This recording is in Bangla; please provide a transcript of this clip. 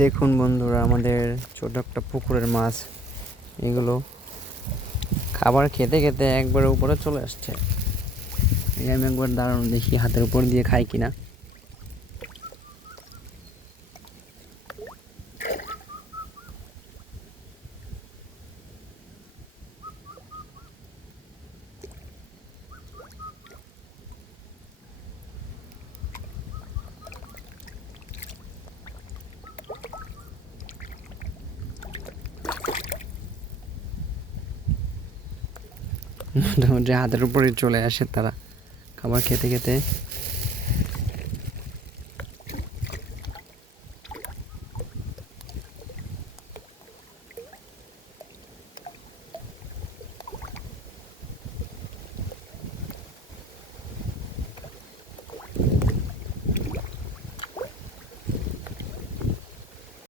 দেখুন বন্ধুরা, আমাদের ছোট একটা পুকুরের মাছ এগুলো খাবার খেতে খেতে একবার উপরে চলে আসছে। আমি একবার দাঁড়ানো দেখি হাতের উপর দিয়ে খাই কিনা। মোটামুটি হাতের উপরে চলে আসে তারা খাবার খেতে খেতে।